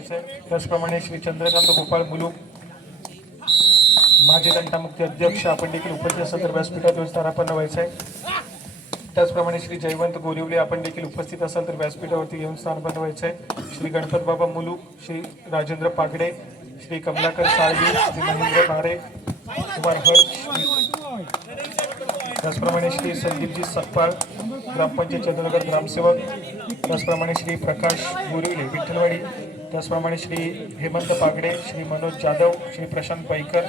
त्याचप्रमाणे श्री चंद्रकांत गोपाळ मुलुक माजी तंटामुक्ती अध्यक्ष आपण देखील उपस्थित असाल तर व्यासपीठावर स्थानापन्न व्हायचं आहे। त्याचप्रमाणे श्री जयवंत गोरिवले आपण देखील उपस्थित असाल तर व्यासपीठावरती येऊन स्थानबद्ध व्हायचं आहे। श्री गणपत बाबा मुलुक, श्री राजेंद्र पागडे, श्री कमलाकर साळवी, श्री महेंद्र भारे, कुमार हर्ष, त्याचप्रमाणे श्री संदीपजी सकपाळ ग्रामपंचायत चंद्रनगर ग्रामसेवक, त्याचप्रमाणे श्री प्रकाश गोरिवले विठ्ठलवाडी, त्याचप्रमाणे श्री हेमंत पागडे, श्री मनोज जाधव, श्री प्रशांत पैकर,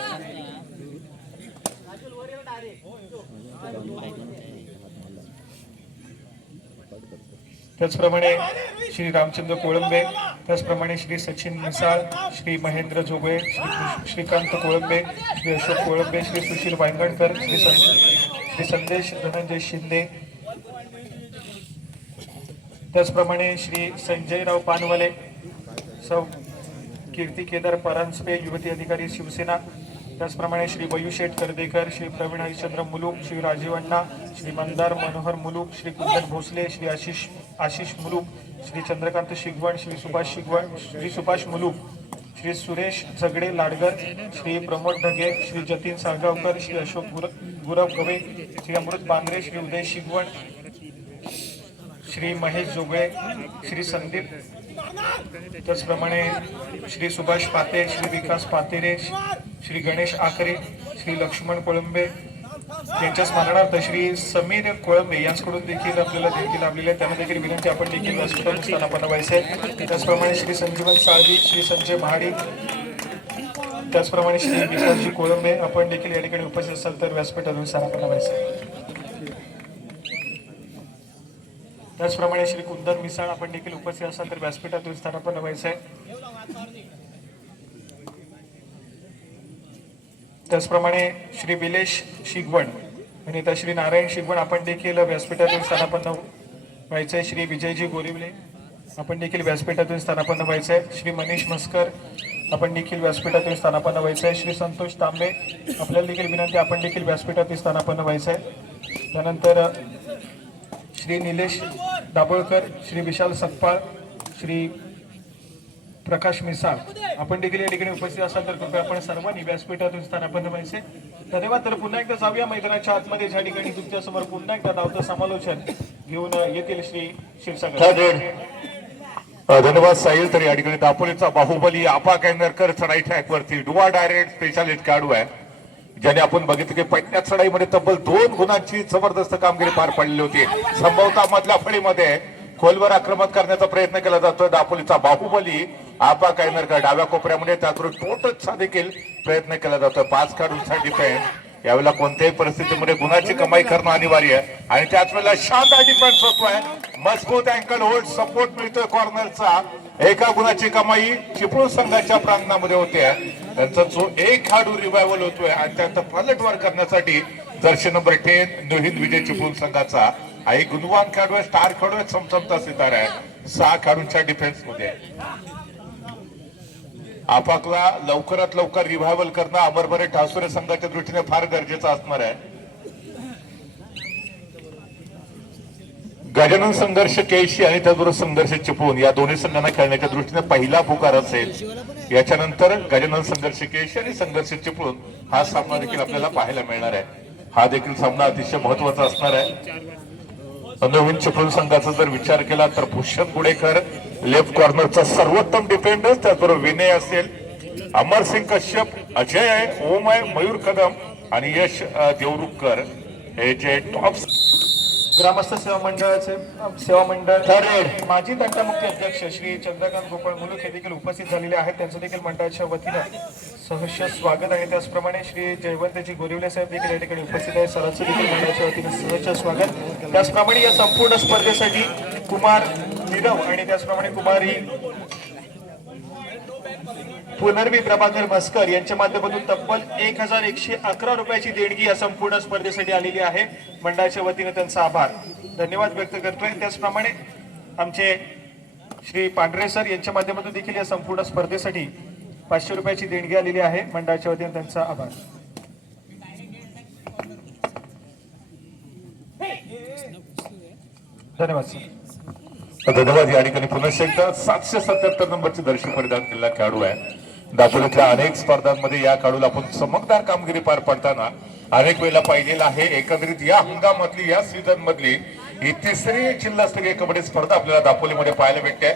त्याचप्रमाणे श्री रामचंद्र कोळंबे, त्याचप्रमाणे श्री सचिन मिसाळ, श्री महेंद्र जोगळे, श्री श्रीकांत कोळंबे, श्री अशोक कोळंबे, श्री सुशील वांगणकर, श्री संदेश धनंजय शिंदे, त्याचप्रमाणे श्री संजयराव पानवाले, सौ कीर्ती केदार परांजपे युवती अधिकारी शिवसेना, त्याचप्रमाणे श्री वयुशेठ करदेकर, श्री प्रवीण हरिश्चंद्र मुलुक, श्री राजीव अण्णा, श्री मंदार मनोहर मुलुक, श्री कुंदन भोसले, श्री आशिष मुलुक, श्री चंद्रकांत शिगवण, श्री सुभाष शिगवण, श्री सुभाष मुलुक, श्री सुरेश झगडे लाडगर, श्री प्रमोद ढगे, श्री जतीन साळगावकर, श्री अशोक गुरव गवे, श्री अमृत बांद्रे, श्री उदय शिगवण, श्री महेश जोगळे, श्री संदीप, त्याचप्रमाणे श्री सुभाष पाते, श्री विकास पातेरे, श्री गणेश आकरे, श्री लक्ष्मण कोळंबे यांच्या स्मरणार्थ श्री समीर कोळंबे यांच्याकडून देखील आपल्याला देणगी लाभलेली आहे, त्यांना देखील विनंती आपण देखील व्यासपीठावर स्थानापन्न व्हायचे आहे। त्याचप्रमाणे श्री संजीवन साळवी, श्री संजय महाडी, त्याचप्रमाणे श्री विकासजी कोळंबे आपण देखील या ठिकाणी उपस्थित असाल तर व्यासपीठावर स्थानापन्न व्हायचे। त्याचप्रमाणे श्री कुंदन मिसाळ आपण देखील उपस्थित असाल तर व्यासपीठातून स्थानापन्न व्हायचं आहे। त्याचप्रमाणे श्री विलेश शिगवण आणि त्या श्री नारायण शिगवण आपण देखील व्यासपीठातून स्थानापन्न व्हायचं आहे। श्री विजयजी गोरिवले आपण देखील व्यासपीठातून स्थानापन्न व्हायचं आहे। श्री मनीष मस्कर आपण देखील व्यासपीठातून स्थानापन्न व्हायचं आहे। श्री संतोष तांबे आपल्याला देखील विनंती आपण देखील व्यासपीठातून स्थानापन्न व्हायचं आहे। त्यानंतर श्री निलेश दाभोळकर, श्री विशाल सकपाळ, श्री प्रकाश मिसाळ आपण देखील या ठिकाणी उपस्थित असाल तर कृपया आपण सर्वांनी व्यासपीठातून स्थानापन्न व्हायचे। धन्यवाद। तर पुन्हा एकदा जाऊया मैदानाच्या आतमध्ये, ज्या ठिकाणी तुमच्या समोर पुन्हा एकदा धावतं समालोचन घेऊन येतील श्री क्षीरसागर। धन्यवाद साहिल। तर या ठिकाणी दापोलीचा बाहुबली आपा कॅनरकर चढाई ट्रॅक वरती डुवा डायरेक्ट स्पेशालिस्ट खेळाडू आहे, ज्याने आपण बघितलं की पहिल्या चढाईमध्ये तब्बल 2 गुणांची जबरदस्त कामगिरी पार पडलेली होती। संभवतः मधल्या फळीमध्ये खोलवर आक्रमण करण्याचा प्रयत्न केला जातो। दापोलीचा बाहुबली आपा कायनरकर डाव्या कोपऱ्यामध्ये, त्याचबरोबर टोटचा देखील प्रयत्न केला जातो। 5 खेळाडूंचा डिफेन्स यावेळेला कोणत्याही परिस्थितीमध्ये गुणाची कमाई करणं अनिवार्य आहे आणि त्याच वेळेला शानदार डिफेन्स होतोय। मजबूत अँकल होल्ड सपोर्ट मिळतोय कॉर्नरचा। एका गुणाची कमाई चिपळूण संघाच्या प्रांगणामध्ये होते। त्यांचा जो एक खेळाडू रिवायवल होतोय आणि त्यात पलटवार करण्यासाठी जर्सी नंबर 10 नोहिंद विजय चिपळूण संघाचा आई गुणवान खेळाडू, स्टार खेळाडू, चमचमता सितारा आहे। 6 खेळाडूंच्या डिफेन्स मध्ये आपाकला लवकरात लवकर रिव्हायवल करणं अमरभरे ठासुरे संघाच्या दृष्टीने फार गरजेचं असणार आहे। गजानन संघर्ष केशी आणि त्याचबरोबर संघर्ष चिपळूण या दोन्ही संघांना खेळण्याच्या दृष्टीने पहिला पुकार असेल। याच्यानंतर गजानन संघर्ष केशी आणि संघर्ष चिपळूण हा सामना देखील आपल्याला पाहायला मिळणार आहे। हा देखील सामना अतिशय महत्वाचा असणार आहे। नवीन चिपळूण संघाचा जर विचार केला तर भूषण गुडेकर लेफ्ट कॉर्नरचा सर्वोत्तम डिफेंडर, त्याचबरोबर विनय असेल, अमरसिंग कश्यप, अजय ओमय, मयूर कदम आणि यश देवरुखकर हे जे टॉप ग्रामस्थ सेवा मंडळाचे सेवा मंडळ माजी तंटामुक्ती अध्यक्ष श्री चंद्रकांत गोपाळ मुलुक हे देखील उपस्थित झालेले आहेत। त्यांचं देखील मंडळाच्या वतीनं सहर्ष स्वागत आणि त्याचप्रमाणे श्री जयवंतजी गोरिवले साहेब देखील या ठिकाणी उपस्थित आहेत। सरांचं देखील मंडळाच्या वतीनं सहर्ष स्वागत। त्याचप्रमाणे या संपूर्ण स्पर्धेसाठी कुमार नीरव आणि त्याचप्रमाणे कुमारी पुनर्वी प्रभाकर मस्कर यांच्या माध्यमातून तब्बल 1111 रुपयाची देणगी या संपूर्ण स्पर्धेसाठी आलेली आहे। मंडळाच्या वतीने त्यांचा आभार धन्यवाद व्यक्त करतोय। त्याचप्रमाणे आमचे श्री पांढरे सर यांच्या माध्यमातून देखील या संपूर्ण स्पर्धेसाठी 500 रुपयाची देणगी आलेली आहे। मंडळाच्या वतीने त्यांचा आभार। धन्यवाद सर। धन्यवाद. या ठिकाणी पुन्हा एकदा 777 नंबरची दर्शी परिधान केलेला खेळाडू आहे. दापोलीतल्या अनेक स्पर्धांमध्ये या खेळाडूला आपण चमकदार कामगिरी पार पडताना अनेक वेळेला पाहिलेलं आहे. एकंदरीत या हंगामातली या सीझन मधली ही तिसरी जिल्हास्तरीय कबड्डी स्पर्धा आपल्याला दापोलीमध्ये पाहायला भेटते.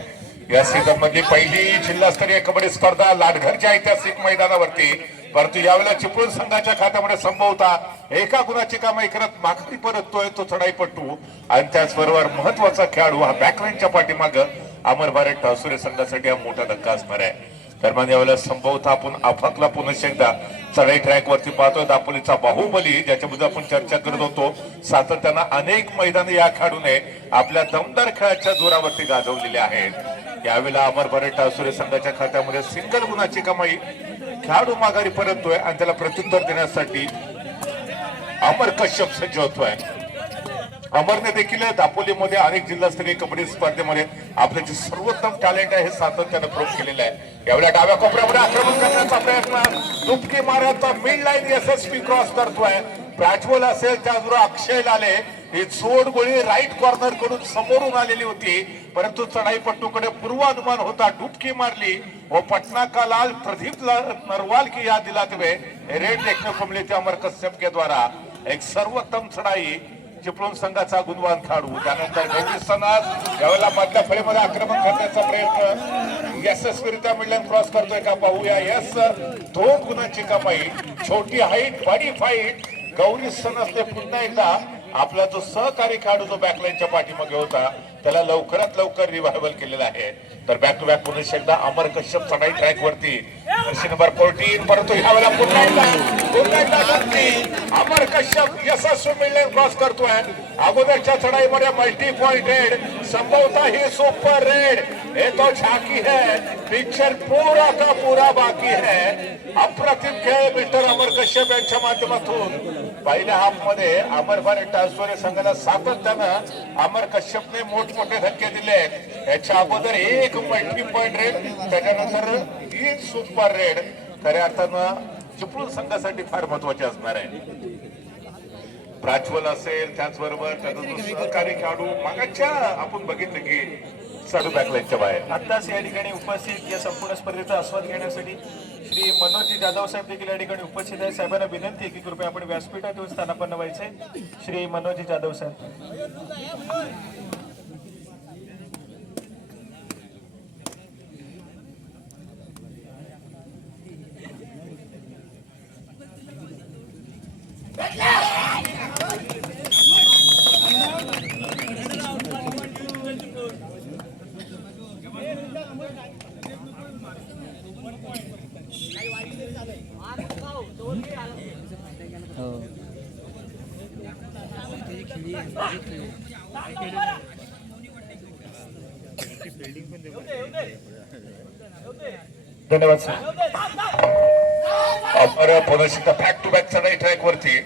या सीझन मधली पहिली जिल्हास्तरीय कबड्डी स्पर्धा लाटघरच्या ऐतिहासिक मैदानावरती, परंतु यावेळेला चिपळूण संघाच्या खात्यामध्ये संभवता एका गुणाची कामाई करत माघारी परततोय तो चढाईपट्टू आणि त्याचबरोबर महत्वाचा खेळाडू हा बॅकलाईनच्या पाठीमाग अमर भारत टासुरे संघासाठी हा मोठा धक्का असणार आहे. दरम्यान यावेळेला संभवता आपण आफाकला पुन्हा एकदा चढाई ट्रॅक वरती पाहतोय. दापोलीचा बाहुबली ज्याच्याबद्दल आपण चर्चा करत होतो, सातत्यानं अनेक मैदाने या खेळाडूने आपल्या दमदार खेळाच्या जोरावरती गाजवलेली आहेत. यावेळेला अमर भारत टासुरे संघाच्या खात्यामध्ये सिंगल गुणाची कमाई, खेळाडू माघारी परततोय आणि त्याला प्रत्युत्तर देण्यासाठी अमर कश्यप सज्ज होतोय. अमरने देखील दापोलीमध्ये अनेक जिल्हास्तरीय कबड्डी स्पर्धेमध्ये आपले जे सर्वोत्तम टॅलेंट आहे हे सातत्यानं प्रूव्ह केलेलं आहे. यावेळेला डाव्या कोपऱ्यामध्ये आक्रमण करण्याचा प्रयत्न, दुपकी मारत मिड लाईन यशस्वी क्रॉस करतोय. प्रज्वल असेल त्याचबरोबर अक्षय लाले, ही जोड गोळी राईट कॉर्नर कडून समोरून आलेली होती, परंतु चढाईपट्टूकडे पूर्वानुमान होता, डुबकी मारली व पटना का लाल प्रदीप नरवाल की याद दिलाते हुए रेड देखने को मिली थी अमर कश्यप के द्वारा. एक सर्वोत्तम चढाई चिपळूण संघाचा गुणवान खेळाडू. त्यानंतर गौरी सनास यावेळेला मधल्या फळीमध्ये आक्रमण करण्याचा प्रयत्न यशस्वीरित्या मिडलाईन क्रॉस करतोय का पाहूया. यस, 2 गुणांची कमाई, छोटी हाईट बडी फाईट. गौरी सनसने पुन्हा एकदा आपला जो सहकारी खेळाडू जो बॅकलाईनच्या पाठीमागे होता त्याला लवकरात लवकर रिव्हायवल केलेला आहे. तर बॅक टू बॅक पुन्हा एकदा अमर कश्यप चढाई ट्रॅक वरती नंबर 14, परंतु ह्या वेळेला पुन्हा एकदा अमर कश्यप यशस्वी मिडलाईन क्रॉस करतोय. अगोदरच्या चढाईमध्ये मल्टी पॉइंटेड, संभवता ही सुपर रेड. ये तो झाकी है, पिक्चर पूरा का पूरा बाकी है. अप्रतिम खेळ मिस्टर अमर कश्यप यांच्या माध्यमातून पहिल्या हाफ मध्ये अमर भारत टासुरे संघाला सातत्यानं अमर कश्यपने मोठमोठे धक्के दिले. याच्या अगोदर एक मल्टी पॉइंट रेड, त्याच्यानंतर 3 सुपर रेड. खऱ्या अर्थानं चिपळूण संघासाठी फार महत्वाचे असणार आहे. प्राज्वल असेल त्याचबरोबर त्याचा जो सहकारी खेळाडू मागाच्या आपण बघितलं की साडू बॅकलाईनच्या बाहेर. आत्ताच या ठिकाणी उपस्थित या संपूर्ण स्पर्धेचा आस्वाद घेण्यासाठी श्री मनोजी जाधव साहेब देखील या ठिकाणी उपस्थित आहे. साहेबांना विनंती आहे की कृपया आपण व्यासपीठात येऊन स्थानापन्न व्हायचे. श्री मनोजी जाधव साहेब. धन्यवाद सर. अमर पुन्हा बॅक टू बॅक चढाई ट्रॅक वरती.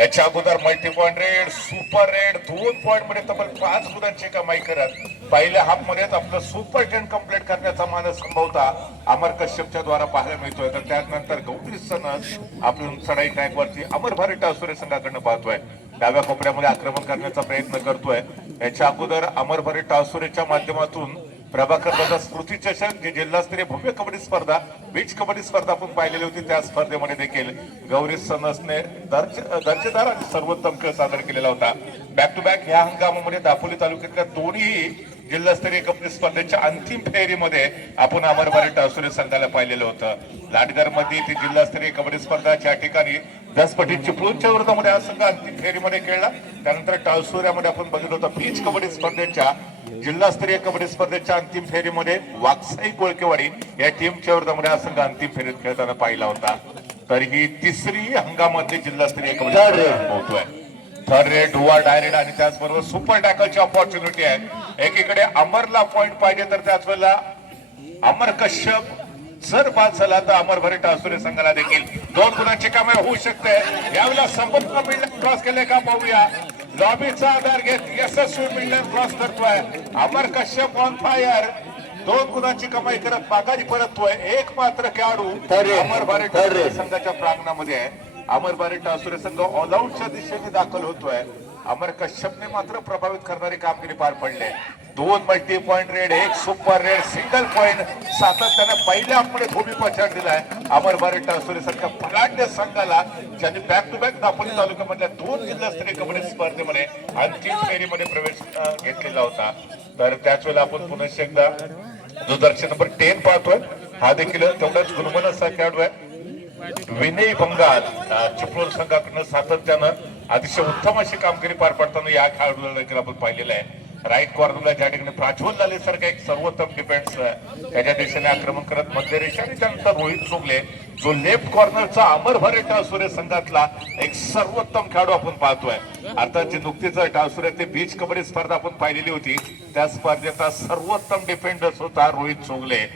याच्या अगोदर multi point raid, super red, 2 point मध्ये तब्बल 5 गुणांची कमाई करत पहिल्या हाफ मध्येच आपलं सुपर 10 कंप्लीट करण्याचा मानस संभवता अमर कश्यपच्या द्वारा पाहायला मिळतोय. तर त्यानंतर गौरी सनस आपण चढाई ट्रॅक वरती अमर भारत टासुरे संघाकडनं पाहतोय. डाव्या कोपऱ्यामध्ये आक्रमण करण्याचा प्रयत्न करतोय. याच्या अगोदर अमर भारत टासुरेच्या माध्यमातून प्रभाकर दादा स्मृती चषक जी जिल्हास्तरीय भव्य कबड्डी स्पर्धा, बीच कबड्डी स्पर्धा आपण पाहिलेली होती, त्या स्पर्धेमध्ये देखील गौरी सनसने दर्जेदार आणि सर्वोत्तम खेळ सादर केलेला होता. बॅक टू बॅक ह्या हंगामामध्ये दापोली तालुक्यातल्या दोन्ही जिल्हास्तरीय कबड्डी स्पर्धेच्या अंतिम फेरीमध्ये आपण अमर भारत टासुरे संघाला पाहिलेलं होतं. लाटघर मध्ये ती जिल्हास्तरीय कबड्डी स्पर्धा ज्या ठिकाणी 10 पटी चिपळूणच्या विरोधामध्ये हा संघ अंतिम फेरीमध्ये खेळला. त्यानंतर टासुऱ्यामध्ये आपण बघितलं होतं बीच कबड्डी स्पर्धेच्या जिल्हास्तरीय कबड्डी स्पर्धेच्या अंतिम फेरीमध्ये वाकसाई कोळकेवाडी या टीमच्या विरोधामध्ये हा संघ अंतिम फेरीत खेळताना पाहिला होता. तर ही तिसरी हंगामातली जिल्हास्तरीय कबड्डी होतोय. थर्ड रेड, डुआ डायरेक्ट आणि त्याचबरोबर सुपर टॅकलची ऑपॉर्च्युनिटी आहे. एकीकडे अमरला पॉइंट पाहिजे तर त्याच वेळेला अमर कश्यप जर बाद झाला तर अमर भारत टासुरे संघाला देखील 2 गुणांची कमाई होऊ शकते. यावेळेला संपूर्ण मिडलाईन क्रॉस केले का पाहूया. लॉबीचा आधार घेत यशस्वी मिडलाईन क्रॉस करतोय अमर कश्यप ऑन फायर. 2 गुणांची कमाई करत माघारी परततोय. एक मात्र खेळाडू अमर भारत टासुरे संघाच्या प्रांगणामध्ये आहे. अमर भारत टासुरे संघ ऑलआउटच्या दिशेने दाखल होतोय. अमर कश्यपने मात्र प्रभावित करणारी कामगिरी पार पडली. 2 multi point red, 1 super red, single point सातत्याने पहिल्या मध्ये धोबी पछाड दिलाय अमर भारत टासुरे सारख्या फलांड्य संघाला, ज्यांनी बॅक टू बॅक दापोली तालुक्यामधल्या 2 जिल्हास्तरीय कबड्डी स्पर्धेमध्ये अंतिम फेरीमध्ये प्रवेश घेतलेला होता. तर त्याच वेळेला आपण पुन्हा एकदा जो दर्शन नंबर 10 पाहतोय, हा देखील तेवढाच गुणमान असा खेळाडू आहे. विनय बंगाल चिपळूण संघाकडनं सातत्यानं अतिशय उत्तम अशी कामगिरी पार पाडताना या खेळाडूला देखील आपण पाहिलेलं आहे. राईट कॉर्नरला ज्या ठिकाणी प्राज्वल लाले सारखा एक सर्वोत्तम डिफेन्स त्याच्या दिशेने आक्रमण करत मध्यरेषा, आणि त्यानंतर रोहित चोगले जो लेफ्ट कॉर्नरचा अमर भारत टासुरे संघातला एक सर्वोत्तम खेळाडू आपण पाहतोय. अर्थात जी नुकतीच टासुऱ्यातली बीच कबड्डी स्पर्धा आपण पाहिलेली होती, त्या स्पर्धेचा सर्वोत्तम डिफेंडर्स होता रोहित चोगले.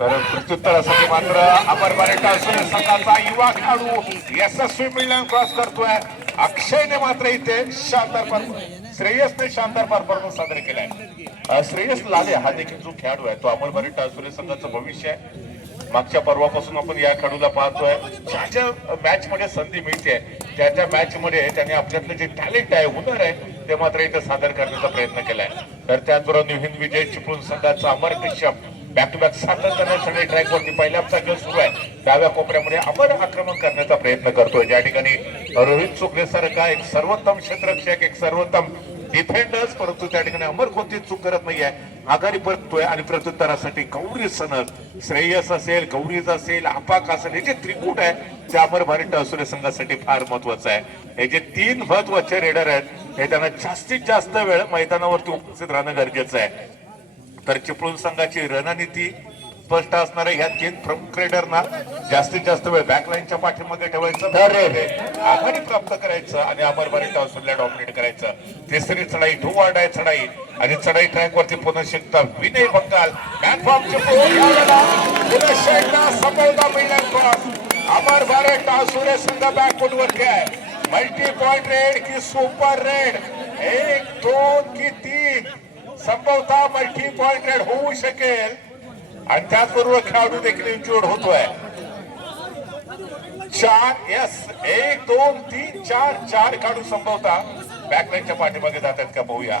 तर प्रत्युत्तरासाठी मात्र अमर भारत टासुरे संघाचा युवा खेळाडू यशस्वी मिळण्यास क्रॉस करतोय. अक्षयने मात्र इथे शानदार श्रेयसने शानदार परफॉर्मन्स सादर केलाय. श्रेयस लाले हा देखील जो खेळाडू आहे तो अमर भारत टासुरे संघाचं भविष्य आहे. मागच्या पर्वापासून आपण या खेळाडूला पाहतोय, ज्या मॅच मध्ये संधी मिळते त्या मॅच मध्ये त्याने आपल्यातलं जे टॅलेंट आहे, हुनर आहे, ते मात्र इथे सादर करण्याचा प्रयत्न केलाय. तर त्याचबरोबर न्यूहिंद विजय चिपळूण संघाचा अमर कश्यप बॅक टू बॅक सातत्याने सगळे ट्रॅक वरती पहिल्या चांगलं सुरू आहे. डाव्या कोपऱ्यामध्ये अमर आक्रमण करण्याचा प्रयत्न करतोय, ज्या ठिकाणी रोहित चोगले सारखा एक सर्वोत्तम क्षेत्ररक्षक, एक सर्वोत्तम डिफेंडर्स, परंतु त्या ठिकाणी अमर कोणतीच चूक करत नाहीये, आघाडी परततोय. आणि प्रत्युत्तरासाठी गौरी सनद, श्रेयस असेल, गौरीज असेल, आपाक असेल, हे जे त्रिकूट आहे ते अमर भारत टासुरे संघासाठी फार महत्वाचं आहे. हे जे 3 महत्वाचे रेडर आहेत हे त्यांना जास्तीत जास्त वेळ मैदानावरती उपस्थित राहणं गरजेचं आहे. तर चिपळूण संघाची रणनीती स्पष्ट असणार आहे. ह्या 3 प्रमुख रेडरना जास्तीत जास्त वेळ बॅकलाईनच्या पाठीमागे ठेवायचं, आघाडी प्राप्त करायचं आणि अमर भारत टासुरेला डॉमिनेट करायचं. तिसरी चढाई ढोवाड आहे चढाई, आणि चढाई ट्रॅक वरती पुन्हा शिकता विनय बंगाल प्लॅटफॉर्म अमर भारत टासुरे संघ बॅकफुट वरती आहे. मल्टी पॉइंट रेड की सुपर रेड, 1 2 की 3 संभवतः मल्टी पॉइंट रेड होऊ शकेल. आणि त्याचबरोबर खेळाडू देखील इंजुर्ड होतोय. 4 यस 1 2 3 4 खेळाडू संभवतः बॅकलाईनच्या पाठीमागे जातात का पाहूया.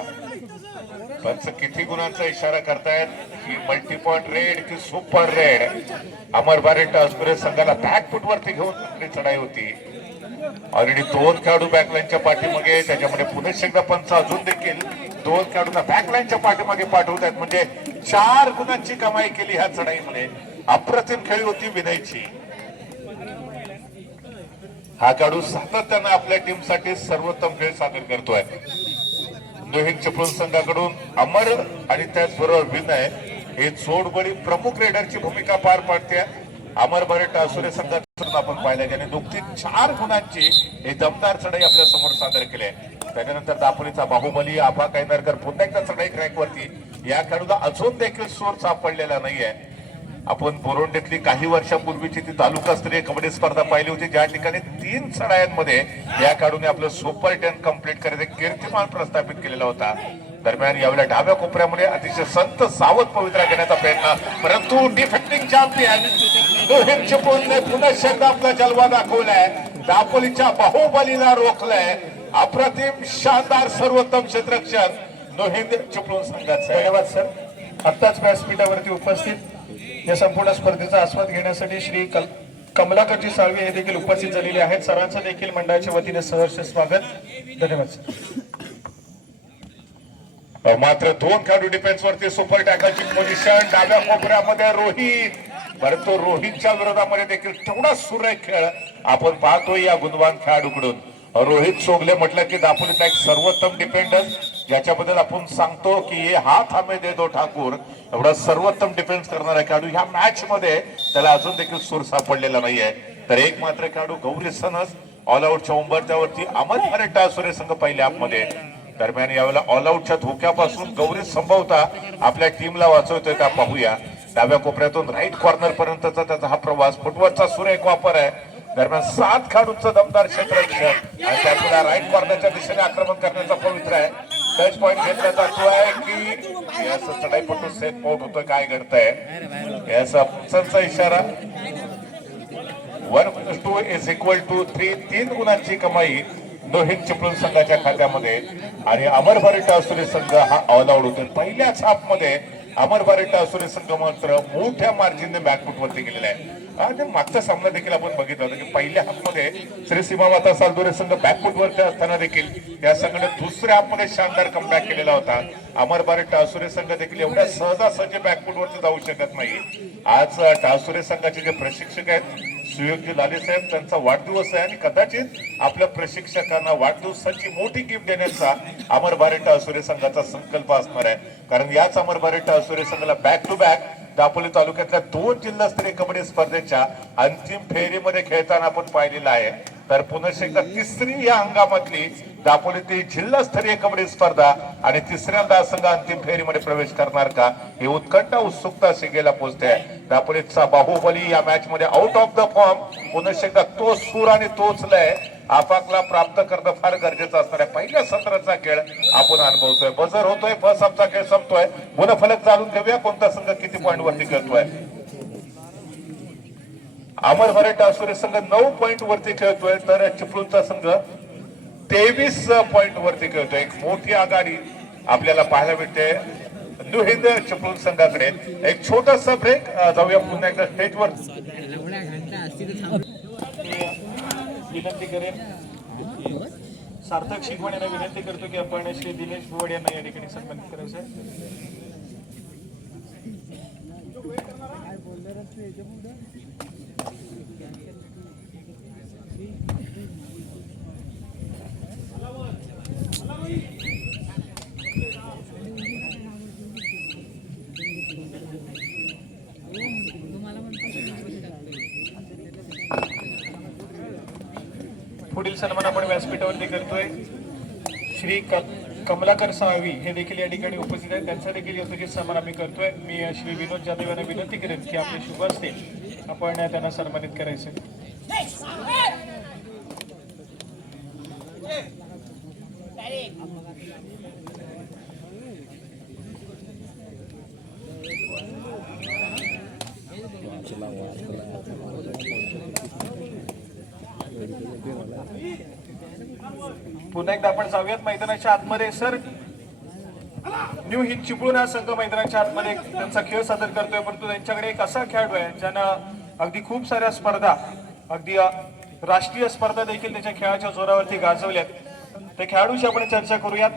पंच किती गुणांचा इशारा करतायत की मल्टी पॉइंट रेड की सुपर रेड. अमर भारत टासुरे संघाला बॅकफुट वरती घेऊन चढाई होती. ऑलरेडी 2 खेळाडू बॅकलाईनच्या पाठीमागे, त्याच्यामध्ये पुन्हा एकदा पंच अजून देखील 2 खेळाडूंना बॅकलाईनच्या पाठीमागे पाठवत आहेत, म्हणजे 4 गुणांची कमाई केली ह्या चढाईमध्ये. अप्रतिम खेळी होती विनयची. हा खेळाडू सातत्यानं आपल्या टीमसाठी सर्वोत्तम खेळ सादर करतोय. न्यूहिंद चिपळूण संघाकडून अमर आणि त्याचबरोबर विनय हे जोडबळी प्रमुख रेडरची भूमिका पार पाडते. अमर भारत टासुरे संघातून आपण पाहिलं, ज्याने नुकतीच 4 गुणांची हे दमदार चढाई आपल्या समोर सादर केली आहे. त्याच्यानंतर दापोलीचा बाहुबली आफा कायनरकर पुन्हा एकदा चढाई ट्रॅक वरती. या खेळाडूला अजून देखील सोर सापडलेला नाहीये. आपण बोरोंडीतली काही वर्षापूर्वीची ती तालुकास्तरीय कबड्डी स्पर्धा पाहिली होती, ज्या ठिकाणी 3 चढायांमध्ये या खेळाडूने आपलं सुपर 10 कंप्लीट करायचं कीर्तिमान प्रस्थापित केलेला होता. दरम्यान यावेळेला डाव्या कोपऱ्यामध्ये अतिशय संत सावध पवित्रा घेण्याचा प्रयत्न, परंतु डिफेंडिंग चॅम्पियन न्यूहिंद चिपळूणने पुन्हा एकदा आपला जलवा दाखवलाय. दापोलीच्या बाहुबलीला रोखलंय. अप्रतिम शानदार सर्वोत्तम क्षेत्ररक्षक न्यूहिंद चिपळूण संघाचे. धन्यवाद सर. आत्ताच व्यासपीठावरती उपस्थित या संपूर्ण स्पर्धेचा आस्वाद घेण्यासाठी श्री कमलाकरजी साळवे हे देखील उपस्थित झालेले आहेत. सर्वांचं देखील मंडळाच्या वतीने सहर्ष स्वागत. धन्यवाद सर. मात्र 2 खेळाडू डिफेन्स वरती सुपर टॅकलची पोझिशन. डाव्या कोपऱ्यामध्ये रोहित, परंतु रोहितच्या विरोधामध्ये देखील तेवढा सुरेख खेळ आपण पाहतोय या गुणवान खेळाडूकडून. रोहित चोगले म्हटलं की दापोलीचा एक सर्वोत्तम डिफेंडर, ज्याच्याबद्दल आपण सांगतो की ये हात हमें दे दो ठाकूर. एवढा सर्वोत्तम डिफेन्स करणारा खेळाडू ह्या मॅच मध्ये त्याला अजून देखील सूर सापडलेला नाहीये. तर एक मात्र खेळाडू गौरी सनस ऑल आउटच्या उंबरत्यावरती अमर भारत टासुरे संघ पहिल्या मध्ये. दरम्यान यावेळेला ऑल आउटच्या धोक्यापासून गौरी संभवता आपल्या टीमला वाचवतोय का पाहूया. डाव्या कोपऱ्यातून राईट कॉर्नर पर्यंतचा त्याचा हा प्रवास, फुटवर्कचा सुरेख वापर आहे. दरम्यान 7 खेळाडूंचं दमदार क्षेत्ररक्षण आणि त्यातून राईट कॉर्नरच्या दिशेने आक्रमण करण्याचा पवित्र आहे. टच पॉइंट घेतला जातो आहे की याचा चढाईपटू सेट आउट होतोय, काय घडतंय याचा पंचांचा इशारा. 1+2 = 3 गुणांची कमाई लोहित चिपळूण संघाच्या खात्यामध्ये आणि अमर भारत टासुरे संघ हा ऑल आउट होतोय. पहिल्याच हाफ मध्ये अमर भारत टासुरे संघ मात्र मोठ्या मार्जिनने बॅकफुट वरती गेलेला आहे. आणि मागचा सामना देखील आपण बघितला होता की पहिल्या हाफ मध्ये श्री सीमामाता सालदुरे संघ बॅकफुट वरती असताना देखील या संघाने दुसऱ्या हाफ मध्ये शानदार कमबॅक केलेला होता. अमर भारत टासुरे संघ देखील एवढ्या सहजासहजी बॅकफुट वरती जाऊ शकत नाही. आज टासुरे संघाचे जे प्रशिक्षक आहेत सुयोगजी लाले साहेब त्यांचा वाढदिवस आहे आणि कदाचित आपल्या प्रशिक्षकांना वाढदिवसाची मोठी गिफ्ट देण्याचा अमर भारत टासुरे संघाचा संकल्प असणार आहे. कारण याच अमर भारत टासुरे संघाला बॅक टू बॅक दापोली तालुक्यातल्या 2 जिल्हास्तरीय कबड्डी स्पर्धेच्या अंतिम फेरीमध्ये खेळताना आपण पाहिलेला आहे. तर पुन्हा एकदा तिसरी या हंगामातली दापोलीतील जिल्हास्तरीय कबड्डी स्पर्धा आणि तिसऱ्यांदा संघ अंतिम फेरीमध्ये प्रवेश करणार का ही उत्कंठा उत्सुकता शिगेला पोहोचते. दापोलीचा बाहुबली या मॅच मध्ये आउट ऑफ द फॉर्म. पुन्हा एकदा तो सूर आणि तोच लय आपापला प्राप्त करणं फार गरजेचं असणार आहे. पहिल्या सत्राचा खेळ आपण अनुभवतोय. बजर होतोय, फर्स्ट हाफचा खेळ संपतोय. गुणफलक जाणून घेऊया कोणता संघ किती पॉईंट वरती खेळतोय. अमर भारत टासुरे संघ 9 पॉईंट वरती खेळतोय तर चिपळूणचा संघ 23 पॉईंट वरती खेळतोय. एक मोठी आघाडी आपल्याला पाहायला मिळते न्यू हिंद चिपळूण संघाकडे. एक छोटासा ब्रेक जाऊया पुन्हा एकदा स्टेजवर. विनंती करेन सार्थक शिकवण यांना विनंती करतो की आपण श्री दिनेश भोवड यांना या ठिकाणी सन्मानित करायचं आहे. पुढील सन्मान आपण व्यासपीठावरती करतोय. श्री कमलाकर साळवी हे देखील या ठिकाणी उपस्थित आहेत. त्यांचा देखील योग्य सन्मान आम्ही करतोय. मी श्री विनोद जाधव यांना विनंती करेन की आपले शुभ असते आपण त्यांना सन्मानित करायचे. पुन्हा एकदा आपण जाऊयात मैदानाच्या आतमध्ये. सर न्यू हिंद चिपळूण हा संघ मैदानाच्या आतमध्ये त्यांचा खेळ सादर करतोय, परंतु त्यांच्याकडे एक असा खेळाडू आहे ज्यानं अगदी खूप साऱ्या स्पर्धा अगदी राष्ट्रीय स्पर्धा देखील त्याच्या खेळाच्या जोरावरती गाजवल्यात. त्या खेळाडूशी आपण चर्चा करूयात.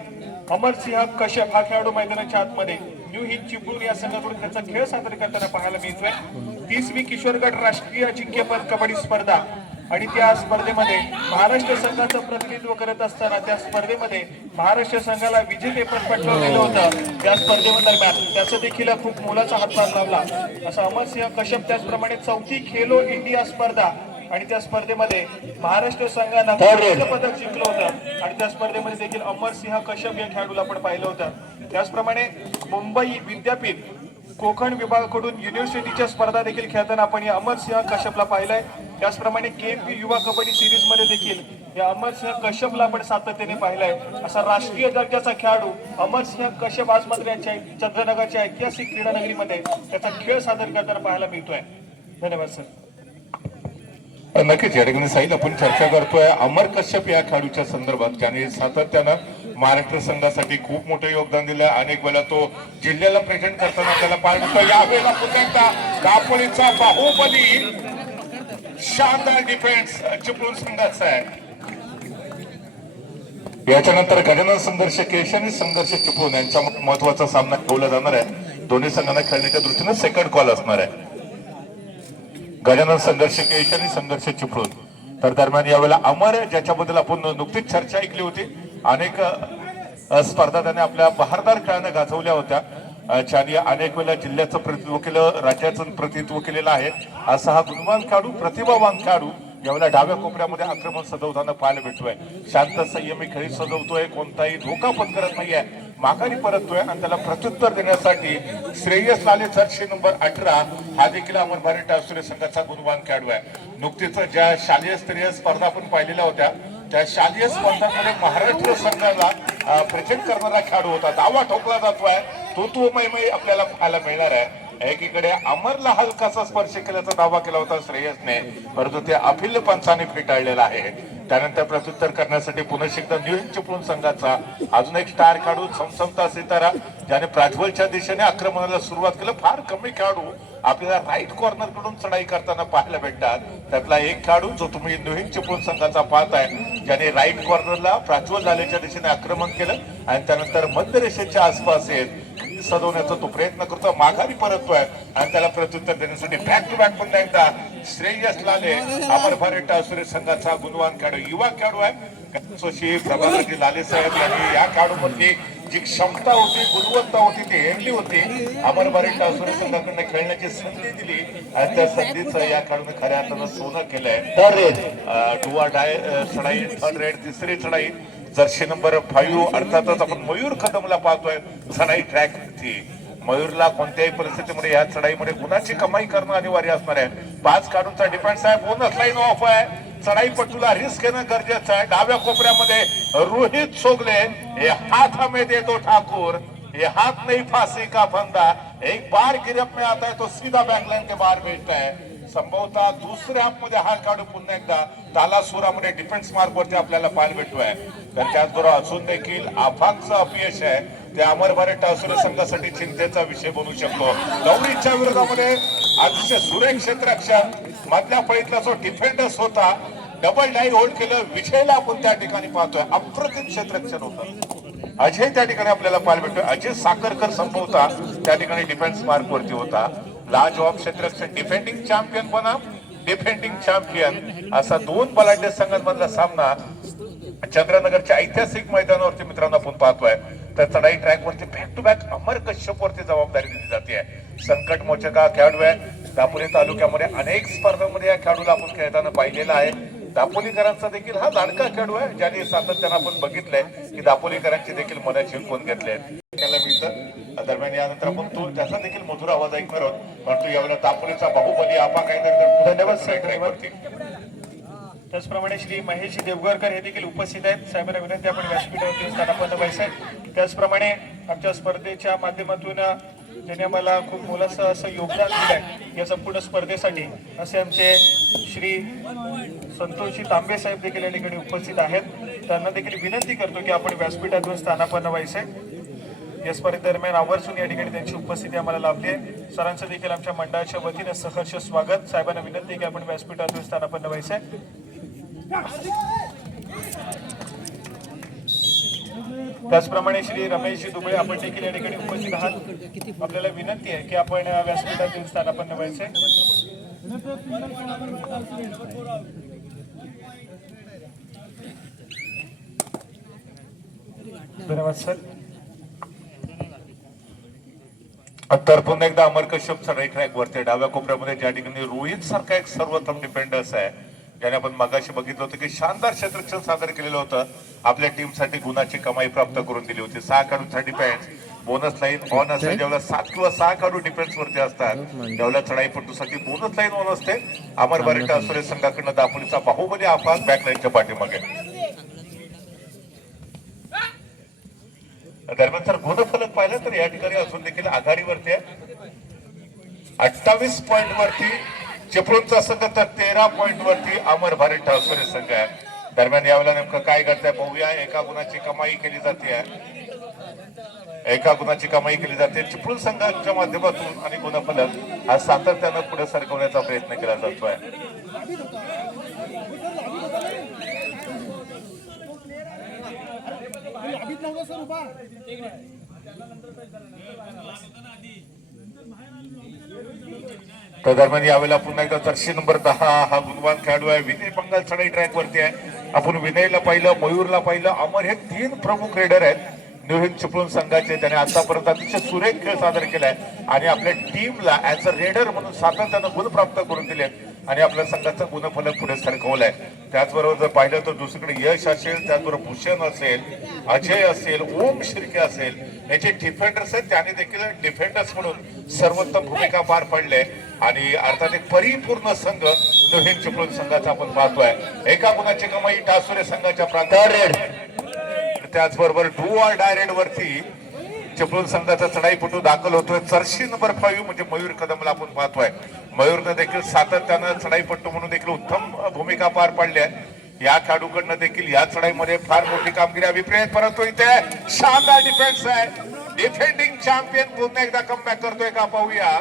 अमरसिंह कश्यप हा खेळाडू मैदानाच्या आतमध्ये न्यू हिंद चिपळूण या संघाकडून त्याचा खेळ सादर करताना पाहायला मिळतोय. 30वी किशोर गट राष्ट्रीय अजिंक्यपद कबड्डी स्पर्धा आणि त्या स्पर्धेमध्ये महाराष्ट्र संघाचं प्रतिनिधित्व करत असताना त्या स्पर्धेमध्ये महाराष्ट्र संघाला विजेतेपद पटकावलेलं होतं. त्या स्पर्धेदरम्यान त्याचं देखील खूप मोलाचा हातभार लावला असा अमरसिंह कश्यप. त्याचप्रमाणे 4थी खेलो इंडिया स्पर्धा आणि त्या स्पर्धेमध्ये महाराष्ट्र संघानं पदक जिंकलं होतं आणि त्या स्पर्धेमध्ये देखील अमरसिंह कश्यप या खेळाडूला आपण पाहिलं होतं. त्याचप्रमाणे मुंबई विद्यापीठ कोकण विभागाकडून युनिव्हर्सिटीच्या स्पर्धा देखील खेळताना आपण या अमरसिंह कश्यपला पाहिलंय. त्याचप्रमाणे केएमपी युवा कबड्डी सिरीज मध्ये देखील या अमरसिंह कश्यपला आपण सातत्याने पाहिलंय. असा राष्ट्रीय दर्जाचा खेळाडू अमरसिंह कश्यप आज मात्र यांच्या चंद्रनगरच्या ऐतिहासिक क्रीडा नगरीमध्ये त्याचा खेळ सादर करताना पाहायला मिळतोय. धन्यवाद सर. नक्कीच या ठिकाणी साहिल आपण चर्चा करतोय अमर कश्यप या खेळाडूच्या संदर्भात ज्याने सातत्यानं महाराष्ट्र संघासाठी खूप मोठं योगदान दिलं. अनेक वेळा तो जिल्ह्याला प्रेझेंट करताना आपल्याला पाहिलं. यावेळेला पुन्हा एकदा दापोलीचा बाहुबली शानदार डिफेन्स चिपळूण संघाचा आहे. याच्यानंतर गजानन संघर्ष केश आणि संघर्ष चिपळूण यांचा महत्वाचा सामना ठेवला जाणार आहे. दोन्ही संघांना खेळण्याच्या दृष्टीने सेकंड कॉल असणार आहे. गजानन संघर्ष केश आणि संघर्ष चिपळूण. तर दरम्यान यावेळेला अमर ज्याच्याबद्दल आपण नुकतीच चर्चा ऐकली होती. अनेक स्पर्धा त्याने आपल्या बहारदार खेळाने गाजवल्या होत्या. ज्यांनी अनेक वेळेला जिल्ह्याचं प्रतिनिधित्व केलं, राज्याचं प्रतिनिधित्व केलेलं आहे. असा हा गुणवान खेळाडू, प्रतिभावान खेळाडू यावेळेला डाव्या कोपऱ्यामध्ये आक्रमण सजवताना पाहायला भेटतोय. शांत संयमी खेळी सजवतोय, कोणताही धोका पत्करत नाहीये, माघारी परततोय आणि त्याला प्रत्युत्तर देण्यासाठी श्रेयस लाले जर्सी नंबर 18 हा देखील अमर भारत टासुरे संघाचा गुणवान खेळाडू आहे. नुकतीच ज्या शालेय स्तरीय स्पर्धा आपण पाहिलेल्या होत्या त्या शालेय स्पर्धांमध्ये महाराष्ट्र संघाला प्रेझेंट करणारा खेळाडू होता. दावा ठोकला जातोय, तो मैमय आपल्याला पाहायला मिळणार आहे. एकीकडे अमरला हलकासा स्पर्श केल्याचा दावा केला होता श्रेयसने, परंतु ते अभिल्य पंचाने फेटाळलेला आहे. त्यानंतर प्रत्युत्तर करण्यासाठी पुन्हा एकदा न्यू चिपळूण संघाचा अजून एक स्टार खेळाडू समसमता सितारा, ज्याने प्राज्वलच्या दिशेने आक्रमणाला सुरुवात केलं. फार कमी खेळाडू आपल्याला राईट कॉर्नर कडून चढाई करताना पाहायला भेटतात. त्यातला एक खेळाडू जो तुम्ही न्यू चिपळूण संघाचा पाहत आहे, ज्याने राईट कॉर्नरला प्राज्वल लालेच्या दिशेने आक्रमण केलं आणि त्यानंतर मध्य रेषेच्या आसपास सजवण्याचा तो प्रयत्न करतो, माघारी परततोय आणि त्याला प्रत्युत्तर देण्यासाठी बॅक टू बॅक पुन्हा एकदा श्रेयस लाले अमर भारत टासुरे संघाचा गुणवान खेळाडू, युवा खेळाडू आहे. प्रभाकरजी लाले साहेब यांनी या खेळाडूमध्ये जी क्षमता होती, गुणवत्ता होती, ती हेरली होती. अमर भारत टासुरे संघाकडनं खेळण्याची संधी दिली आणि त्या संधीचं या खेळाडूने खऱ्या अर्थानं सोनं केलंय. डुआ डाय चढाई, थर्ड रेड, तिसरी चढाई, जर्सी नंबर 5 अर्थातच आपण मयूर कदमला पाहतोय चढाई ट्रॅक वरती. मयूरला कोणत्याही परिस्थितीमध्ये या चढाईमध्ये गुणाची कमाई करणं अनिवार्य असणार आहे. 5 काढूनचा डिफेन्स आहे, बोनस लाईन ऑफ आहे. चढाई पट्टूला रिस्क घेणं गरजेचं आहे. डाव्या कोपऱ्यामध्ये रोहित सोगले, हे हाथ हमें दे दो ठाकुर, ये हाथ नहीं फांसी का फंदा, एक बार गिरफ्त में आता है तो सीधा बैकलाइन के बाहर भेजता है. संभवतः दुसऱ्या हाफ मध्ये हा खेळाडू पुन्हा एकदा तालासुरामध्ये डिफेन्स मार्क वरती आपल्याला पाहायला भेटतोय. तर त्याचबरोबर अजून देखील आफांचं अपयश आहे, ते अमर भारत टासुरे संघासाठी चिंतेचा विषय बनू शकतो. गौरीच्या विरोधामध्ये अतिशय सुरेख क्षेत्ररक्षण, मधल्या फळीतला जो डिफेंडर्स होता, डबल डाय होल्ड केलं. विजयला आपण त्या ठिकाणी पाहतोय, अप्रतिम क्षेत्ररक्षण होतं. अजय त्या ठिकाणी आपल्याला पाहायला भेटतोय. अजय साखरकर संभवता त्या ठिकाणी डिफेन्स मार्क वरती होता. लाजवाब क्षेत्ररक्षण, डिफेंडिंग चॅम्पियन बनाम डिफेंडिंग चॅम्पियन असा 2 बलाढ्य संघांमधला सामना चंद्रनगरच्या ऐतिहासिक मैदानावरती मित्रांनो आपण पाहतोय. तर चढाई ट्रॅक वरती बॅक टू बॅक अमर कश्यप वरती जबाबदारी दिली जाते. संकट मोचक हा खेळाडू आहे. दापोली तालुक्यामध्ये अनेक स्पर्धांमध्ये या खेळाडूला आपण खेळताना पाहिलेला आहे. दापोलीकरांचा देखील हा लाडका खेळाडू आहे, ज्याने सातत्यानं आपण बघितलंय की दापोलीकरांची देखील मन जिंकून घेतले. त्याला मिळतं दरम्यान यानंतर आपण तो त्याचा देखील मधुर आवाज ऐकणार आहोत. परंतु यावेळेला दापोलीचा बाहुबली आपा काय धन्यवाद साहेब. त्याचप्रमाणे श्री महेश देवगरकर हे देखील उपस्थित आहेत. साहेबांना विनंती आपण व्यासपीठावरती स्थानापन्न व्हायचं. त्याचप्रमाणे आमच्या स्पर्धेच्या माध्यमातून ज्यांनी आम्हाला खूप मोलाचं असं योगदान दिलं आहे या संपूर्ण स्पर्धेसाठी, असे आमचे श्री संतोषजी तांबे साहेब देखील या ठिकाणी उपस्थित आहेत. त्यांना देखील विनंती करतो की आपण व्यासपीठातून स्थानापन्न व्हायचंय. या स्पर्धेदरम्यान आवर्जून या ठिकाणी त्यांची उपस्थिती आम्हाला लाभली आहे. सरांचं देखील आमच्या मंडळाच्या वतीने सहर्ष स्वागत. साहेबांना विनंती की आपण व्यासपीठातून स्थानापन्न व्हायचंय. त्याचप्रमाणे श्री रमेशजी दुबळे आपण देखील या ठिकाणी उपस्थित आहात. आपल्याला विनंती आहे की आपण व्यासपीठातून स्थानापन्न व्हायचंय. धन्यवाद सर. तर पुन्हा एकदा अमर कश्यप चढाई ट्रॅक वरती डाव्या कोपऱ्यामध्ये ज्या ठिकाणी रोहित सारखा एक सर्वोत्तम डिफेंडर्स आहे, ज्याने आपण मगाशी बघितलं होतं की शानदार क्षेत्ररक्षण सादर केलेलं होतं. आपल्या टीमसाठी गुणाची कमाई प्राप्त करून दिली होती. 6 खेळाडूंचा डिफेन्स, बोनस लाईन ऑन असते. ज्यावेळेला 7 किंवा 6 खेळाडू डिफेन्स वरती असतात त्यावेळेला चढाईपटूसाठी बोनस लाईन ऑन असते. अमर भारत टासुरे संघाकडनं दापोलीचा बाहुबली आफास बॅकलाईनच्या पाठीमागे. दरम्यान जर गुणफलक पाहिलं तर या ठिकाणी अजून देखील आघाडीवरती आहे. 28 पॉइंट वरती चिपळूणचा संघ, तर 13 पॉइंट वरती अमर भारत टासुरे संघ आहे. दरम्यान यावेळेला नेमकं काय घडतंय पाहूया. एका गुणाची कमाई केली जाते, एका गुणाची कमाई केली जाते चिपळूण संघाच्या माध्यमातून आणि गुणफलक हा सातत्यानं पुढे सरकवण्याचा प्रयत्न केला जातोय. तर दरम्यान यावेळेला पुन्हा एकदा जर्सी नंबर 10 हा गुणवान खेळाडू आहे. विनय बंगाल चढाई ट्रॅक वरती आहे. आपण विनयला पाहिलं, मयूरला पाहिलं. अमर हे 3 प्रमुख रेडर आहेत न्यू चिपळूण संघाचे. त्याने आतापर्यंत अतिशय सुरेख खेळ सादर केलाय आणि आपल्या टीमला ऍज अ रेडर म्हणून सातत्यानं गुण प्राप्त करून दिले आणि आपल्या संघाचं गुणफलक पुढे सरकवलंय. त्याचबरोबर जर पाहिलं तर दुसरीकडे यश असेल, त्याचबरोबर भूषण असेल, अजय असेल, ओम शिर्के असेल, याचे डिफेंडर्स आहेत. त्याने देखील डिफेंडर्स म्हणून सर्वोत्तम भूमिका पार पाडले आणि अर्थात एक परिपूर्ण संघ न्यू चिपळूण संघाचा आपण पाहतोय. एका गुणाची कमाई टासुरे संघाच्या प्रांतात. त्याचबरोबर डू ऑर डाय रेड वरती चिपळूण संघाचा चढाईपटू दाखल होतोय. जर्सी नंबर 5 म्हणजे मयूर कदमला आपण पाहतोय. मयूरनं देखील सातत्यानं चढाईपटू म्हणून देखील उत्तम भूमिका पार पाडली आहे. या खेळाडूकडनं देखील या चढाईमध्ये फार मोठी कामगिरी अभिप्रेत, परंतु इथे शानदार डिफेन्स आहे. डिफेंडिंग चॅम्पियन पुन्हा एकदा कमबॅक करतोय का पाहूया.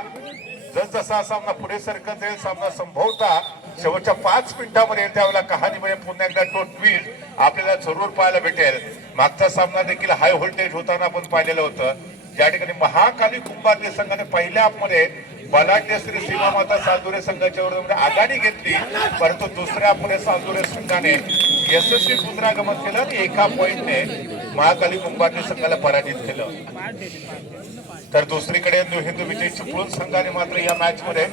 जसजसा सामना पुढे सरकत जाईल, सामना संभवता शेवटच्या 5 मिनिटांमध्ये त्यावेळेला कहाणीमध्ये पुन्हा एकदा तो ट्विस्ट आपल्याला जरूर पाहायला भेटेल. मागचा सामना देखील हाय व्होल्टेज होताना आपण पाहिलेलं होतं. ज्या ठिकाणी महाकाली कुंभारली संघाने पहिल्या हाफमध्ये बलाढ्य श्री सीमामाता सालदुरे संघाच्या विरोधात आघाडी घेतली, परंतु दुसऱ्या हाफमध्ये सालदुरे संघाने यशस्वी पुनरागमन केलं आणि एका पॉइंटने महाकाली कुंभारली संघाला पराजित केलं. तर दुसरीकडे हिंदू विजय चिपळूण संघाने मात्र या मॅच मध्ये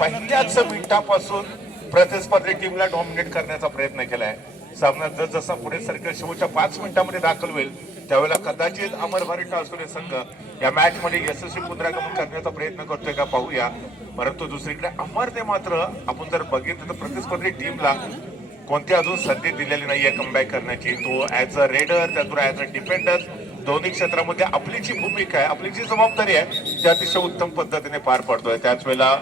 पहिल्याच मिनिटापासून प्रतिस्पर्धी टीमला डॉमिनेट करण्याचा प्रयत्न केलाय. सामना जसजसा पुढे सरकेल, शेवटच्या 5 मिनिटांमध्ये दाखल होईल त्यावेळेला कदाचित अमर भारी टासुरे संघ या मॅच मध्ये यशस्वी पुनरागमन करण्याचा प्रयत्न करतोय का पाहूया. परंतु दुसरीकडे अमरने मात्र आपण जर बघितलं तर प्रतिस्पर्धी टीमला कोणती अजून संधी दिलेली नाहीये कमबॅक करण्याची. तो ऍज अ रेडर, त्यातून ऍज अ डिफेंडर दोन्ही क्षेत्रामध्ये आपली जी भूमिका आहे, आपली जी जबाबदारी आहे ती अतिशय उत्तम पद्धतीने पार पडतोय. त्याच वेळेला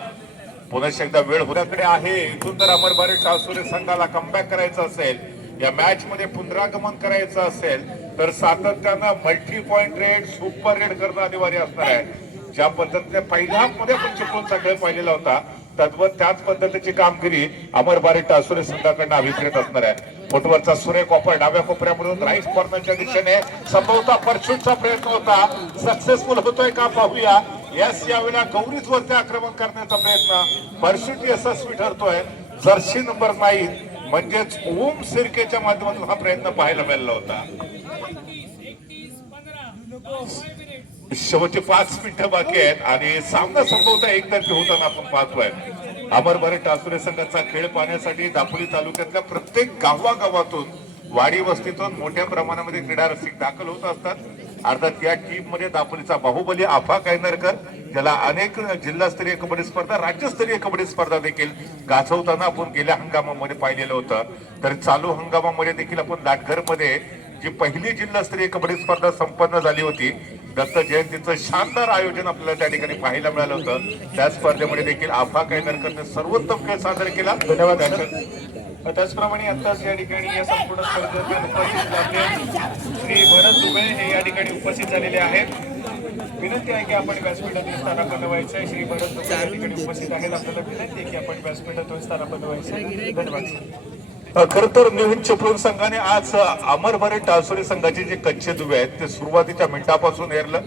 पुन्हा एकदा वेळ होण्याकडे आहे. इथून जर अमरबारी टासुरे संघाला कमबॅक करायचं असेल, या मॅच मध्ये पुनरागमन करायचं असेल तर सातत्यानं multi point raid, super red करणं अनिवार्य असणार आहे. ज्या पद्धतीने पहिल्या हाफमध्ये आपण चिपळूणचा खेळ पाहिलेला होता तद्वत त्याच पद्धतीची कामगिरी अमरबारी टासुरे संघाकडनं अभिप्रेत असणार आहे. फुटवरचा सुरेख ऑफर डाव्या कोपऱ्यामधून राईट कॉर्नरच्या दिशेने संभवता परशूटचा प्रयत्न होता, सक्सेसफुल होतोय का पाहूया. यस, यावेळेला गौरीच वरती आक्रमण करण्याचा प्रयत्न परशूट यशस्वी ठरतोय. जर्सी नंबर 9 म्हणजेच ओम सिरकेच्या माध्यमातून हा प्रयत्न पाहायला मिळाला होता. शेवटचे 5 मिनिटं बाकी आहेत आणि सामना संभवता एकतर्फी होताना आपण पाहतोय. अमरबारी टासुरे संघाचा खेळ पाहण्यासाठी दापोली तालुक्यातल्या प्रत्येक गावागावातून, वाडी वस्तीतून मोठ्या प्रमाणामध्ये क्रीडा रसिक दाखल होत असतात. अर्थात या टीम मध्ये दापोलीचा बाहुबली आफा कायनरकर, ज्याला अनेक जिल्हास्तरीय कबड्डी स्पर्धा, राज्यस्तरीय कबड्डी स्पर्धा देखील गाजवताना आपण गेल्या हंगामामध्ये पाहिलेलं होतं. तर चालू हंगामामध्ये देखील आपण लाटघरमध्ये जी पहिली जिल्हास्तरीय कबड्डी स्पर्धा संपन्न झाली होती, दत्त जयंतीचं शानदार आयोजन आपल्याला त्या ठिकाणी पाहायला मिळालं होतं. त्या स्पर्धेमध्ये देखील आफा कायनरकरने सर्वोत्तम खेळ सादर केला. धन्यवाद. त्याचप्रमाणे आताच या ठिकाणी या संपूर्ण स्पर्धेत उपस्थित आपले श्री भरत दुबे हे या ठिकाणी उपस्थित झालेले आहेत. विनंती आहे की आपण व्यासपीठातून स्थानापन्न व्हायचं आहे. श्री भरत दुबे या ठिकाणी उपस्थित आहेत. आपल्याला विनंती आहे की आपण व्यासपीठातून स्थानापन्न व्हायचं आहे. धन्यवाद. खर तर नवीन चिपळूण संघाने आज अमरबारी टासुरे संघाचे जे कच्चे दुवे आहेत ते सुरुवातीच्या मिनिटापासून हेरलं.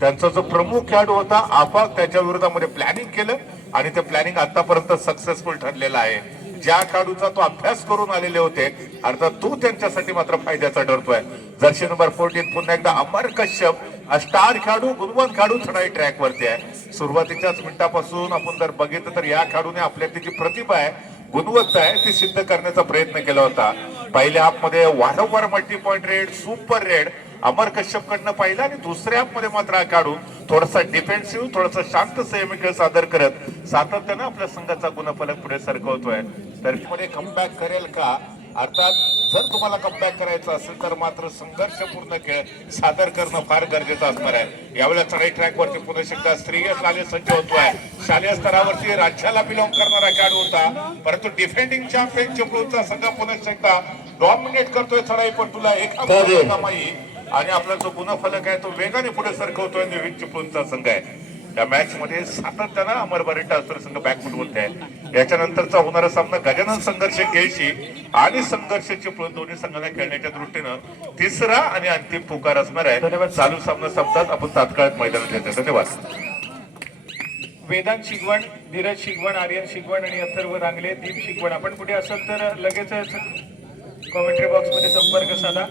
त्यांचा जो प्रमुख खेळाडू होता आफाक, त्याच्या विरोधामध्ये प्लॅनिंग केलं आणि ते प्लॅनिंग आतापर्यंत सक्सेसफुल ठरलेलं आहे. ज्या खेळाडूचा तो अभ्यास करून आलेले होते, अर्थात तो त्यांच्यासाठी मात्र फायद्याचा ठरतोय. जर्सी नंबर 14 पुन्हा एकदा अमर कश्यप, स्टार खेळाडू, गुणवंत खेळाडू चढाई ट्रॅक वरती आहे. सुरुवातीच्याच मिनिटापासून आपण जर बघितलं तर या खेळाडूने आपल्यातली जी प्रतिभा आहे, गुणवत्ता आहे, ती सिद्ध करण्याचा प्रयत्न केला होता. पहिल्या हाफ मध्ये वारंवार multi point raid, super raid Amar Kashyap कडनं पाहिला आणि दुसऱ्या हाफ मध्ये मात्र काढून थोडासा डिफेन्सिव्ह, थोडासा शांत संयमी खेळ सादर करत सातत्यानं आपल्या संघाचा गुणफलक पुढे सरकवतोय. तर मध्ये कमबॅक करेल का? अर्थात जर तुम्हाला कमबॅक करायचं असेल तर मात्र संघर्षपूर्ण खेळ सादर करणं फार गरजेचं असणार आहे. यावेळेला चढाई ट्रॅक वरती पुन्हा एकदा स्त्रीय शालेय सज्ज होतोय. शालेय स्तरावरती राज्याला बिलॉंग करणारा खेळाडू होता, परंतु डिफेंडिंग चॅम्पियन चिपळूणचा संघ पुन्हा एकदा डॉमिनेट करतोय चढाईपटूला एका माई आणि आपला जो गुणफलक आहे तो वेगाने पुढे सरकवतोय. नवीन चिपळूणचा संघ आहे. या मॅच मध्ये सातत्यानं अमरबारी टासुरे संघ बॅकफुट बोलते आहे. याच्यानंतरचा होणारा सामना गजानन संघर्ष केळशी आणि संघर्ष चिपळूण दोन्ही संघांना खेळण्याच्या दृष्टीनं तिसरा आणि अंतिम पुकार असणार आहे. चालू सामना संपतात आपण तात्काळ मैदानात येतो. धन्यवाद. वेदांत शिगवण, धीरज शिगवण, आर्यन शिगवण आणि अथर्व रांगले, दीप शिगवण, आपण कुठे असेल तर लगेचच कॉमेंट्री बॉक्स मध्ये संपर्क साधा.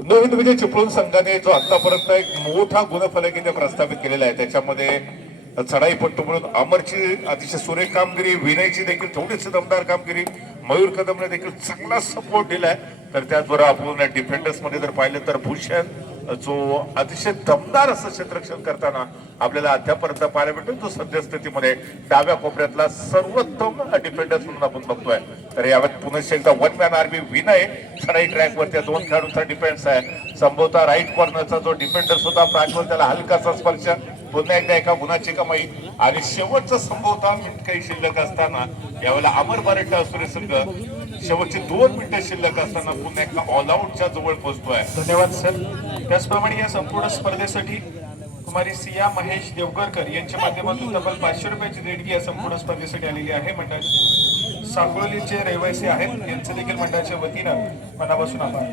नवीन विजय चिपळूण संघाने जो आतापर्यंत एक मोठा गुणफलक इथे प्रस्थापित केलेला आहे, त्याच्यामध्ये चढाईपट्टू म्हणून अमरची अतिशय सुरेख कामगिरी, विनयची देखील थोडीशी दमदार कामगिरी, मयूर कदमने देखील चांगला सपोर्ट दिलाय. तर त्याचबरोबर आपण डिफेंडर्स मध्ये जर पाहिलं तर भूषण, जो अतिशय दमदार असं क्षेत्ररक्षण करताना आपल्याला अद्यापर्यंत पाहायला मिळतो, जो सद्यस्थितीमध्ये डाव्या कोपऱ्यातला सर्वोत्तम डिफेंडर म्हणून आपण बघतोय. तर यावेळी पुन्हा एकदा वन मॅन आर्मी विनय चढाई ट्रॅक वरती दोन खेळाडूंचा डिफेन्स आहे. संभवता राईट कॉर्नरचा जो डिफेंडर सुद्धा प्राजवल, त्याला हलकासा स्पर्श, पुन्हा एकदा एका गुणाची कमाई. आणि शेवटचं संभवता मिनिट काही शिल्लक असताना यावेळेला अमर मराठा असुरे संघ शेवटची 2 मिनिटं शिल्लक असताना पुन्हा एकदा ऑल आउटच्या जवळ पोहोचतोय. धन्यवाद सर. त्याचप्रमाणे या संपूर्ण स्पर्धेसाठी कुमारी सिया महेश देवगरकर यांच्या माध्यमातून तब्बल 500 रुपयाची देणगी या संपूर्ण स्पर्धेसाठी आलेली आहे. मंडळ सांगोलीचे रहिवासी आहेत, यांचे देखील मंडळाच्या वतीनं मनापासून आभार.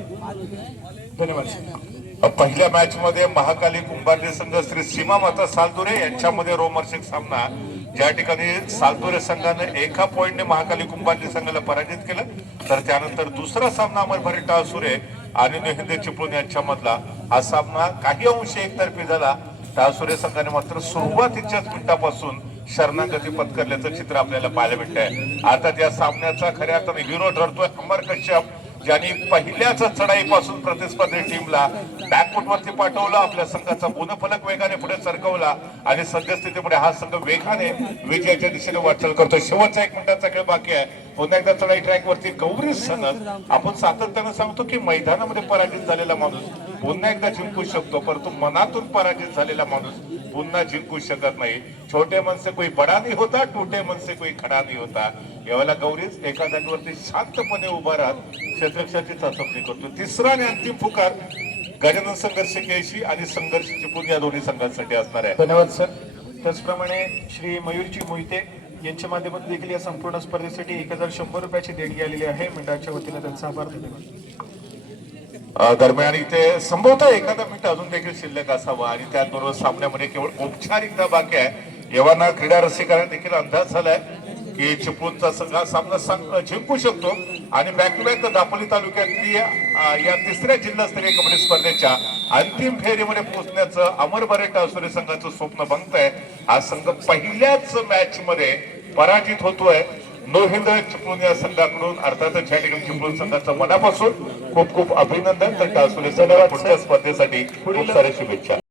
धन्यवाद सर. पहिल्या मॅच मध्ये महाकाली कुंभारली संघ श्री सीमा माता सालदुरे यांच्यामध्ये रोमर्शिक सामना, ज्या ठिकाणी सालदुरे संघाने एका पॉइंटने महाकाली कुंभारली संघाला पराजित केलं. तर त्यानंतर दुसरा सामना अमर मराठा असुरे आणि नोहिंदे चिपळूण यांच्यामधला हा सामना काही अंशी एकतर्फी झाला. टासुरे संघाने मात्र सुरुवातीच्याच मिनिटापासून शरणागती पत्करल्याचं चित्र आपल्याला पाहायला मिळतंय. आता त्या सामन्याचा खऱ्या अर्थाने हिरो ठरतोय अमर कश्यप, ज्यांनी पहिल्याच चढाईपासून प्रतिस्पर्धी टीमला बॅकफुटवरती पाठवलं, आपल्या संघाचा गुणफलक वेगाने पुढे सरकवला आणि सद्यस्थितीमुळे हा संघ वेगाने विजयाच्या दिशेने वाटचाल करतोय. शेवटचा 1 मिनिटाचा खेळ बाकी आहे. पुन्हा एकदा चढाई ट्रॅक वरती गौरी सनद. आपण सातत्यानं सांगतो की मैदानामध्ये पराजित झालेला माणूस पुन्हा एकदा जिंकू शकतो, परंतु मनातून पराजित झालेला माणूस पुन्हा जिंकू शकत नाही. छोटे मन से कोई बडा नहीं होता, टूटे मन से कोई खडा नहीं होता. यावेळेला गौरीच एका जागेवरती शांतपणे उभा राहत क्षेत्ररक्षणाची चाचपणी करतो. तिसरा आणि अंतिम पुकार गजानन संघर्ष केशी आणि संघर्ष चिपळूण या दोन्ही संघांसाठी असणार आहे. धन्यवाद सर. त्याचप्रमाणे श्री मयूरजी मोहिते यांच्या माध्यमातून देखील या संपूर्ण स्पर्धेसाठी 1100 रुपयाची देणगी आलेली आहे. मंडळाच्या वतीने त्यांचा आभार. धन्यवाद. दरम्यान इथे संभवतः एखादा मिनिट अजून देखील शिल्लक असावा आणि त्याचबरोबर सामन्यामध्ये केवळ औपचारिकता बाकी आहे. येवाना क्रीडा रसिकांना देखील अंदाज झालाय की चिपळूणचा संघ सामना जिंकू शकतो आणि बॅक टू बॅक दापोली तालुक्यातली या तिसऱ्या जिल्हास्तरीय कबड्डी स्पर्धेच्या अंतिम फेरीमध्ये पोहोचण्याचं अमर मराठा असुरे संघाचं स्वप्न बंगतंय. हा संघ पहिल्याच मॅच मध्ये पराजित होतोय नोहिंद चिपळूण या संघाकडून. अर्थातच या ठिकाणी चिपळूण संघाचं मनापासून खूप खूप अभिनंदन. तर असुरे संघाला पुढच्या स्पर्धेसाठी खूप साऱ्या शुभेच्छा.